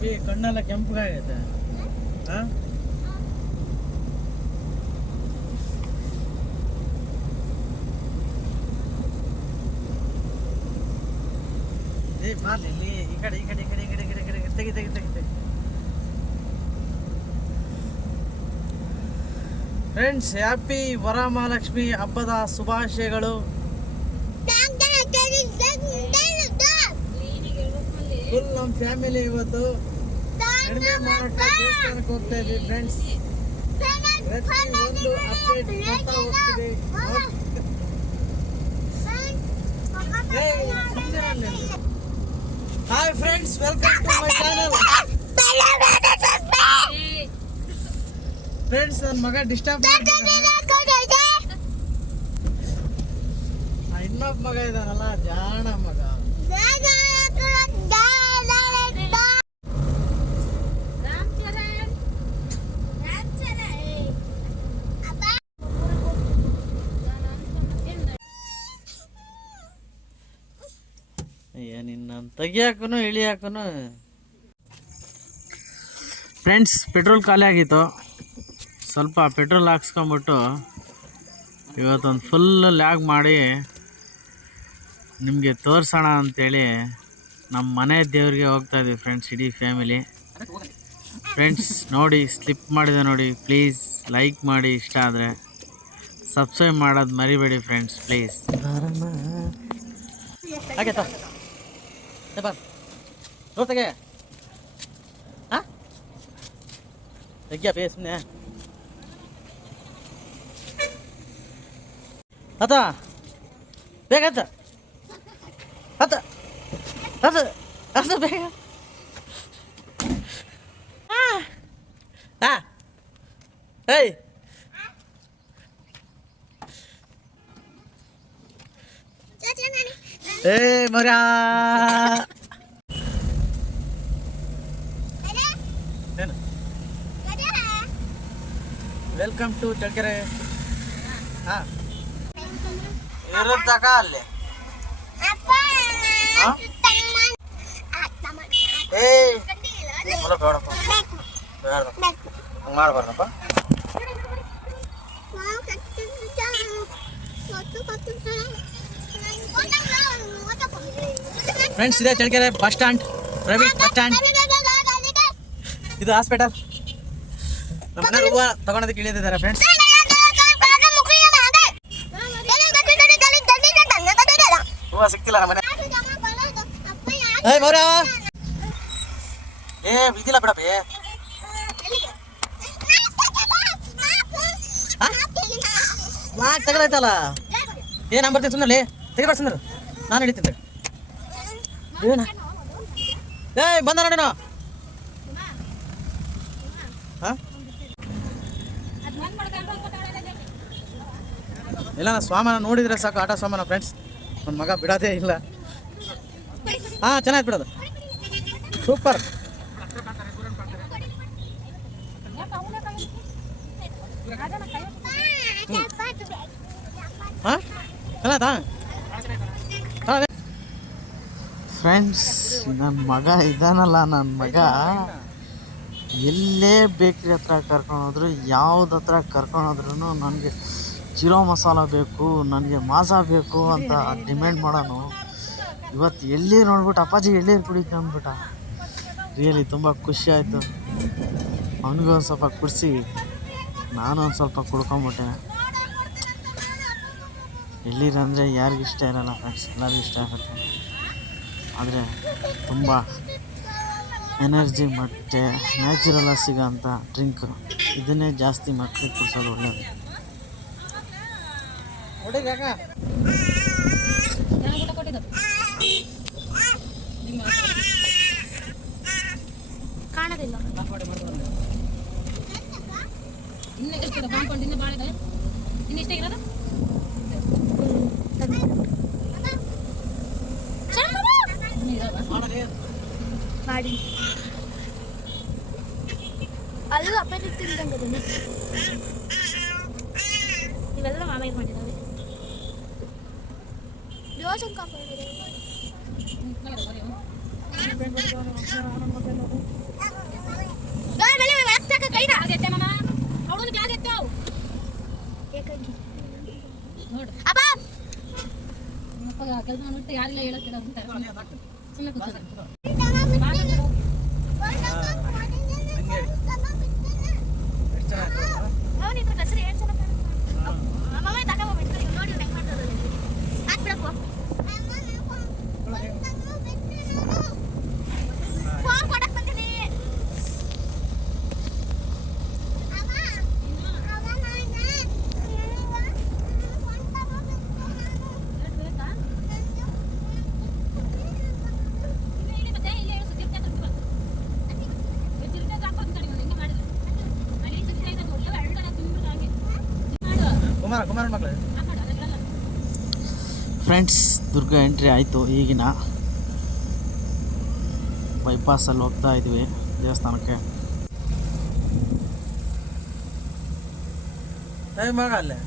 ಅಪ್ಪಿ ಕಣ್ಣೆಲ್ಲ ಕೆಂಪಗಾಗೈತೆ. ಹಾಂ ಏ ಬಾರ್ಲಿ ಇಲ್ಲಿ ಈ ಕಡೆ ಈ ಕಡೆ ಈ ಕಡೆ ಈ ಕಡೆ ಈ ಕಡೆ ಈ ಕಡೆ ತೆಗಿ ತೆಗಿ ತೆಗಿ ತೆಗಿ. ಫ್ರೆಂಡ್ಸ್, ಹ್ಯಾಪಿ ವರಮಹಾಲಕ್ಷ್ಮಿ ಹಬ್ಬದ ಶುಭಾಶಯಗಳು. ಫುಲ್ ನಮ್ಮ ಫ್ಯಾಮಿಲಿ ಇವತ್ತು ಕಡಿಮೆ ಮಾಡೋಕ್ಕೆ ದೇವಸ್ಥಾನಕ್ಕೆ ಹೋಗ್ತಾ ಇದ್ವಿ ಫ್ರೆಂಡ್ಸ್. ಪ್ರತಿಯೊಂದು ಅಪ್ಡೇಟ್ ಕೊಡ್ತಾ ಹೋಗ್ತೀವಿ. Hi friends, welcome to my channel. Friends, ನನ್ನ ಮಗ ಡಿಸ್ಟರ್ಬ್ ಮಾಡ್ತಿದ್ದಾನೆ. ಇನ್ನೊಬ್ಬ ಮಗ ಇದಾನಲ್ಲ, ಜಾಣ ಮಗ. ನಿನ್ನ ತೆಗಿಯಾಕೂ ಇಳಿಯಾಕೂ. ಫ್ರೆಂಡ್ಸ್, ಪೆಟ್ರೋಲ್ ಖಾಲಿ ಆಗಿತ್ತು. ಸ್ವಲ್ಪ ಪೆಟ್ರೋಲ್ ಹಾಕ್ಸ್ಕೊಂಬಿಟ್ಟು ಇವತ್ತೊಂದು ಫುಲ್ ಲ್ಯಾಗ್ ಮಾಡಿ ನಿಮಗೆ ತೋರಿಸೋಣ ಅಂಥೇಳಿ ನಮ್ಮ ಮನೆ ದೇವ್ರಿಗೆ ಹೋಗ್ತಾಯಿದ್ವಿ ಫ್ರೆಂಡ್ಸ್, ಇಡೀ ಫ್ಯಾಮಿಲಿ. ಫ್ರೆಂಡ್ಸ್ ನೋಡಿ, ಸ್ಲಿಪ್ ಮಾಡಿದೆ ನೋಡಿ. ಪ್ಲೀಸ್ ಲೈಕ್ ಮಾಡಿ, ಇಷ್ಟ ಆದರೆ ಸಬ್ಸ್ಕ್ರೈಬ್ ಮಾಡೋದು ಮರಿಬೇಡಿ ಫ್ರೆಂಡ್ಸ್, ಪ್ಲೀಸ್. ಆಯ್ತಾ ಬಾ ನೋಡ್ತಾಗೆ. ಹಾಂ ತೆಗಿಯ ಸುಮ್ಮನೆ ಆತ ಬೇಗ ಆತ ಆತ ಆತ ಆತ ಬೇಗ. ಹಾಂ ಹಾಂ ಏಯ್ ಏ ಮರ್ಯಾ. ಏನು ವೆಲ್ಕಮ್ ಟು ಚಳ್ಳಕೆರೆ. ಹಾಂ ಇರುತ್ತಕ ಅಲ್ಲಿ. ಏಯ್ ಬೇಡಪ್ಪ, ಬೇಡ ಹಂಗೆ ಮಾಡಬಾರ್ದಪ್ಪ. ಫ್ರೆಂಡ್ಸ್, ಇದೆ Challakere bus stand, private bus stand. ಇದು ಹಾಸ್ಪಿಟಲ್. ನಮ್ಮ ಮನೆ ಹೂವು ತಗೊಳೋದಕ್ಕೆ ಇಳಿದಿದ್ದಾರೆ ಫ್ರೆಂಡ್ಸ್. ಹೂವು ಸಿಗ್ತಿಲ್ಲ ನಮ್ಮ ಮನೆ. ಏಯ್ ಮೌರ್ಯ, ಏ ಬಿದ್ದಿಲ್ಲ ಬಿಡಪ್ಪಿ. ತಗೊಳೈತಲ್ಲ, ಏ ನಾನು ಬರ್ತೀನಿ ಸುಮ್ಮನೆ ತೆಗಿಬಾರ್ದು ಸುಂದರು, ನಾನು ಹಿಡಿತೀನಿ. ಏನ ಏಯ್ ಬಂದ ನೋಡಿ ನಾವು. ಹಾಂ ಇಲ್ಲ, ನಾ ಸ್ವಾಮನ ನೋಡಿದರೆ ಸಾಕು, ಆಟ ಸ್ವಾಮನ ಫ್ರೆಂಡ್ಸ್. ನನ್ನ ಮಗ ಬಿಡೋದೇ ಇಲ್ಲ. ಹಾಂ ಚೆನ್ನಾಗಿ ಬಿಡೋದು, ಸೂಪರ್. ಹಾಂ ಚೆನ್ನಾಯ್ತಾ ಫ್ರೆಂಡ್ಸ್? ನನ್ನ ಮಗ ಇದಾನಲ್ಲ, ನನ್ನ ಮಗ ಎಲ್ಲೇ ಬೇಕ್ರಿ ಹತ್ರ ಕರ್ಕೊಂಡೋದ್ರು, ಯಾವ್ದು ಹತ್ರ ಕರ್ಕೊಂಡೋದ್ರೂ ನನಗೆ ಚಿರೋ ಮಸಾಲ ಬೇಕು, ನನಗೆ ಮಾಸ ಬೇಕು ಅಂತ ಡಿಮ್ಯಾಂಡ್ ಮಾಡೋನು. ಇವತ್ತು ಎಳ್ಳೀರು ನೋಡ್ಬಿಟ್ಟು ಅಪ್ಪಾಜಿ ಎಳ್ಳೀರು ಕುಡಿತು ಅಂದ್ಬಿಟ್ಟ. ರಿಯಲಿ ತುಂಬ ಖುಷಿ ಆಯಿತು. ಅವನಿಗೂ ಒಂದು ಸ್ವಲ್ಪ ಕುಡಿಸಿ ನಾನು ಒಂದು ಸ್ವಲ್ಪ ಕುಡ್ಕೊಂಬಿಟ್ಟೆ. ಎಳ್ಳೀರಂದರೆ ಯಾರಿಗಿಷ್ಟ ಇರಲ್ಲ ಫ್ರೆಂಡ್ಸ್, ಎಲ್ಲರಿಗೂ ಇಷ್ಟ ಆಗುತ್ತೆ. ಆದರೆ ತುಂಬ ಎನರ್ಜಿ ಮತ್ತು ನ್ಯಾಚುರಲಾಗಿ ಸಿಗೋಂಥ ಡ್ರಿಂಕು, ಇದನ್ನೇ ಜಾಸ್ತಿ ಮಕ್ಕಳಿಗೆ ಕುಡಿಸೋದು ಒಳ್ಳೆಯದು. ಕಾಣೋದಿಲ್ಲ ಇನ್ನು ಕಾಂಪೌಂಡ್ ಇನ್ನು ಭಾಳ ಇದೆ. ಇನ್ನು ಇಷ್ಟ ಇರೋದು ಮಾಡಿ ಅದು ಅಪ್ಪ ತಿಂದಂಗೆ ಇವೆಲ್ಲ ಮಾಮ ಇದು ಮಾಡಿದ್ದಾವೆ. ಯೋಚನೆ ಕಾಪಾಡಿದೆ ಕೆಲಸ ಮಾಡ್ಬಿಟ್ಟು ಯಾರಿಲ್ಲ ಹೇಳಕ್ಕಿಲ್ಲ ಸುಮ್ಮನೆ ಕೂತ್ಕೊಳ್ಳಿ. ಫ್ರೆಂಡ್ಸ್, ದುರ್ಗ ಎಂಟ್ರಿ ಆಯಿತು. ಈಗಿನ ಬೈಪಾಸಲ್ಲಿ ಹೋಗ್ತಾ ಇದ್ವಿ ದೇವಸ್ಥಾನಕ್ಕೆ. ಅಲ್ಲೇ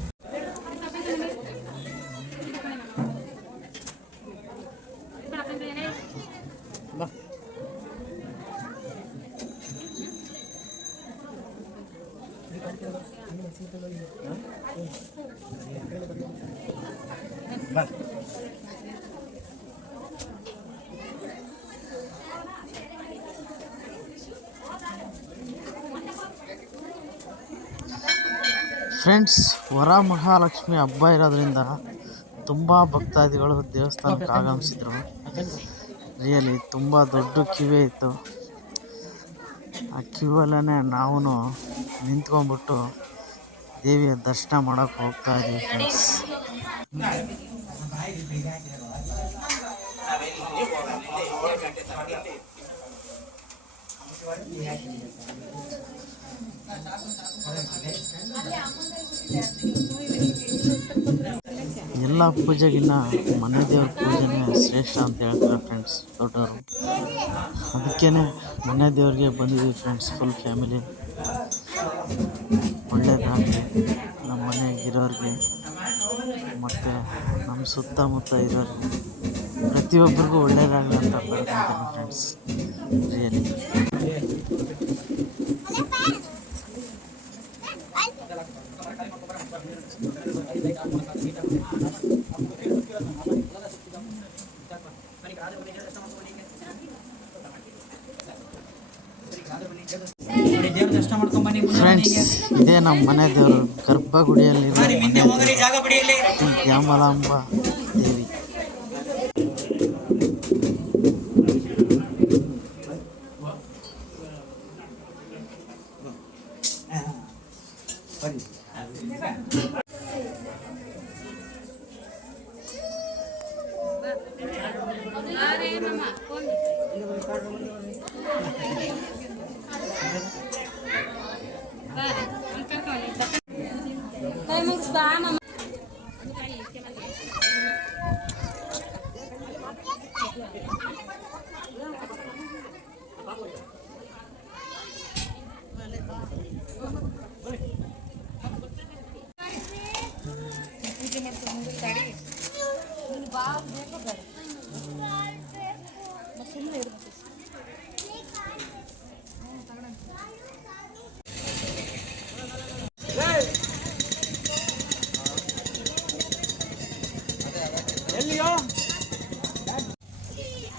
ಫ್ರೆಂಡ್ಸ್, ವರಮಹಾಲಕ್ಷ್ಮಿ ಹಬ್ಬ ಇರೋದ್ರಿಂದ ತುಂಬ ಭಕ್ತಾದಿಗಳು ದೇವಸ್ಥಾನಕ್ಕೆ ಆಗಮಿಸಿದ್ರು. ರಿಯಲಿ ತುಂಬ ದೊಡ್ಡ ಕ್ಯೂ ಇತ್ತು. ಆ ಕ್ಯೂವಲ್ಲೇ ನಾವು ನಿಂತ್ಕೊಂಡ್ಬಿಟ್ಟು ದೇವಿಯ ದರ್ಶನ ಮಾಡೋಕ್ಕೆ ಹೋಗ್ತಾ ಇದ್ವಿ ಫ್ರೆಂಡ್ಸ್. ಎಲ್ಲ ಪೂಜೆಗಿನ್ನ ಮನೆ ದೇವ್ರ ಪೂಜೆನೇ ಶ್ರೇಷ್ಠ ಅಂತ ಹೇಳ್ತಾರೆ ಫ್ರೆಂಡ್ಸ್ ದೊಡ್ಡವರು. ಅದಕ್ಕೇ ಮನೆ ದೇವ್ರಿಗೆ ಬಂದಿದ್ದೀವಿ ಫ್ರೆಂಡ್ಸ್, ಫುಲ್ ಫ್ಯಾಮಿಲಿ. ಒಳ್ಳೆಯದಾಗಲಿ ನಮ್ಮ ಮನೆಯಾಗಿರೋರಿಗೆ ಮತ್ತು ನಮ್ಮ ಸುತ್ತಮುತ್ತ ಇರೋರಿಗೆ ಪ್ರತಿಯೊಬ್ಬರಿಗೂ ಒಳ್ಳೆಯದಾಗಲಿ ಅಂತ ಬೇಡ್ಕೊತೀನಿ ಫ್ರೆಂಡ್ಸ್. ರಿಯಲಿ ಫ್ರೆಂಡ್ಸ್, ಇದೇ ನಮ್ಮ ಮನೆ ದೇವರು, ಗರ್ಭಗುಡಿಯಲ್ಲಿ ದ್ಯಾಮಲಾಂಬ ದೇವಿ.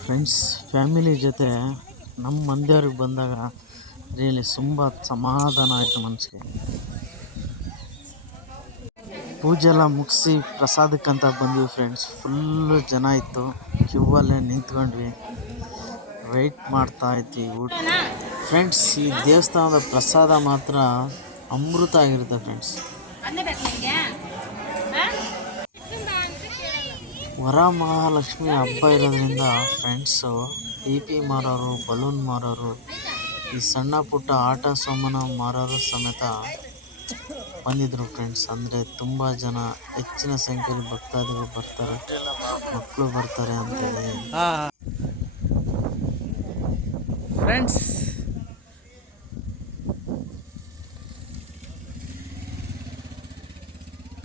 ಫ್ರೆಂಡ್ಸ್, ಫ್ಯಾಮಿಲಿ ಜೊತೆ ನಮ್ಮ ಮಂದಿಯವ್ರಿಗೆ ಬಂದಾಗ ರಿಯಲಿ ತುಂಬ ಸಮಾಧಾನ ಆಯಿತು ಮನಸ್ಸಿಗೆ. ಪೂಜೆ ಎಲ್ಲ ಮುಗಿಸಿ ಪ್ರಸಾದಕ್ಕಂತ ಬಂದ್ವಿ ಫ್ರೆಂಡ್ಸ್. ಫುಲ್ಲು ಜನ ಇತ್ತು, ಕ್ಯೂವಲ್ಲೇ ನಿಂತ್ಕೊಂಡ್ವಿ, ವೆಯ್ಟ್ ಮಾಡ್ತಾ ಇದ್ವಿ ಊಟ. ಫ್ರೆಂಡ್ಸ್, ಈ ದೇವಸ್ಥಾನದ ಪ್ರಸಾದ ಮಾತ್ರ ಅಮೃತ ಆಗಿರುತ್ತೆ ಫ್ರೆಂಡ್ಸ್. ವರಮಹಾಲಕ್ಷ್ಮಿ ಹಬ್ಬ ಇರೋದ್ರಿಂದ ಫ್ರೆಂಡ್ಸು ಪಿ ಮಾರೋರು, ಬಲೂನ್ ಮಾರೋರು, ಈ ಸಣ್ಣ ಪುಟ್ಟ ಆಟ ಸಾಮಾನು ಮಾರೋರು ಸಮೇತ ಬಂದಿದ್ರು ಫ್ರೆಂಡ್ಸ್. ಅಂದರೆ ತುಂಬ ಜನ, ಹೆಚ್ಚಿನ ಸಂಖ್ಯೆಯಲ್ಲಿ ಭಕ್ತಾದಿಗಳು ಬರ್ತಾರೆ, ಮಕ್ಕಳು ಬರ್ತಾರೆ ಅಂತೇಳಿ. ಫ್ರೆಂಡ್ಸ್,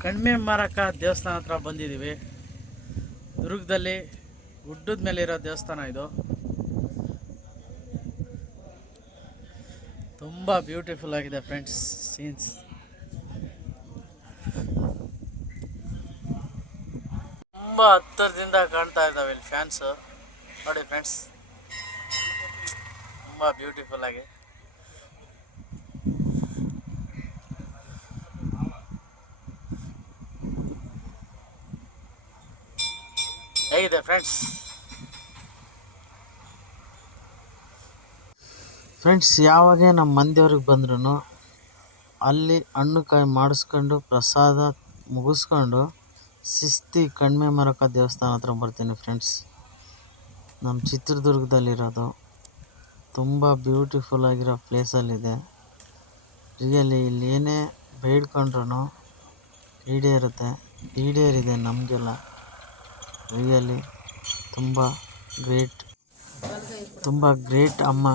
ಕಡಿಮೆ ಮಾರಕ ದೇವಸ್ಥಾನ ಹತ್ರ ಬಂದಿದ್ದೀವಿ. ದುರ್ಗದಲ್ಲಿ ಗುಡ್ಡದ ಮೇಲೆ ಇರೋ ದೇವಸ್ಥಾನ ಇದು. ತುಂಬ ಬ್ಯೂಟಿಫುಲ್ ಆಗಿದೆ ಫ್ರೆಂಡ್ಸ್ ಸೀನ್ಸ್. ತುಂಬ ಹತ್ತಿರದಿಂದ ಕಾಣ್ತಾ ಇದ್ದಾವೆ ಇಲ್ಲಿ ಫ್ಯಾನ್ಸು ನೋಡಿ ಫ್ರೆಂಡ್ಸ್, ತುಂಬ ಬ್ಯೂಟಿಫುಲ್ ಆಗಿ. ಹೇಗಿದೆ ಫ್ರೆಂಡ್ಸ್? ಫ್ರೆಂಡ್ಸ್, ಯಾವಾಗ ನಮ್ಮ ಮಂದಿಯವ್ರಿಗೆ ಬಂದ್ರೂ ಅಲ್ಲಿ ಹಣ್ಣು ಕಾಯಿ ಮಾಡಿಸ್ಕೊಂಡು ಪ್ರಸಾದ ಮುಗಿಸ್ಕೊಂಡು ಶಿಸ್ತಿ ಕಣ್ಮೆ ಮರಕ ದೇವಸ್ಥಾನ ಹತ್ರ ಬರ್ತೀನಿ ಫ್ರೆಂಡ್ಸ್. ನಮ್ಮ ಚಿತ್ರದುರ್ಗದಲ್ಲಿರೋದು ತುಂಬ ಬ್ಯೂಟಿಫುಲ್ ಆಗಿರೋ ಪ್ಲೇಸಲ್ಲಿದೆ. ರಿಯಲಿ ಇಲ್ಲಿ ಏನೇ ಬೇಡ್ಕೊಂಡ್ರೂ ಈಡೇರಿದೆ ನಮಗೆಲ್ಲ. ರಿಯಲಿ ತುಂಬ ಗ್ರೇಟ್ ಅಮ್ಮ.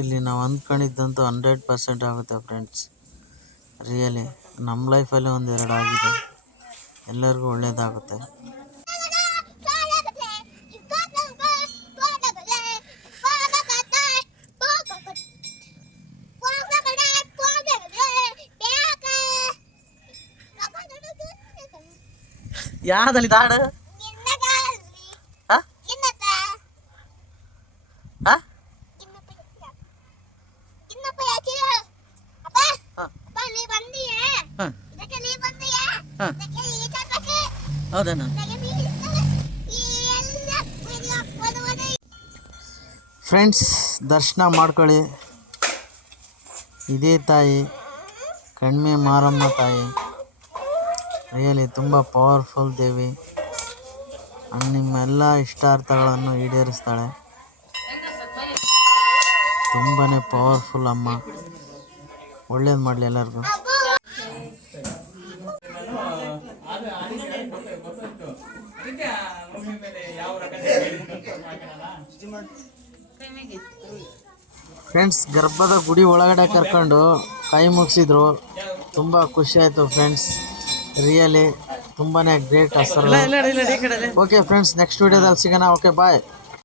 ಇಲ್ಲಿ ನಾವು ಅಂದ್ಕೊಂಡಿದ್ದಂತೂ 100% ಆಗುತ್ತೆ ಫ್ರೆಂಡ್ಸ್. ರಿಯಲಿ ನಮ್ಮ ಲೈಫಲ್ಲೇ ಒಂದೆರಡು ಆಗಿದೆ. ಎಲ್ಲರಿಗೂ ಒಳ್ಳೆಯದಾಗುತ್ತೆ. ಯಾವ್ದಲ್ಲಿ ದಾಡು ಹೌದಣ್ಣ. ಫ್ರೆಂಡ್ಸ್, ದರ್ಶನ ಮಾಡ್ಕೊಳ್ಳಿ. ಇದೇ ತಾಯಿ ಕಣ್ಮೆ ಮಾರಮ್ಮ ತಾಯಿ. ರಿಯಲಿ ತುಂಬ ಪವರ್ಫುಲ್ ದೇವಿ. ನಿಮ್ಮೆಲ್ಲ ಇಷ್ಟಾರ್ಥಗಳನ್ನು ಈಡೇರಿಸ್ತಾಳೆ. ತುಂಬಾ ಪವರ್ಫುಲ್ ಅಮ್ಮ. ಒಳ್ಳೇದು ಮಾಡಲಿ ಎಲ್ಲರಿಗೂ. ಫ್ರೆಂಡ್ಸ್, ಗರ್ಭದ ಗುಡಿ ಒಳಗಡೆ ಕರ್ಕೊಂಡು ಕೈ ಮುಗಿಸಿದ್ರು. ತುಂಬ ಖುಷಿ ಆಯಿತು ಫ್ರೆಂಡ್ಸ್. ರಿಯಲಿ ತುಂಬಾ ಗ್ರೇಟ್ ಅಸರ್. ಓಕೆ ಫ್ರೆಂಡ್ಸ್, ನೆಕ್ಸ್ಟ್ ವಿಡಿಯೋದಲ್ಲಿ ಸಿಗೋಣ. ಓಕೆ, ಬಾಯ್.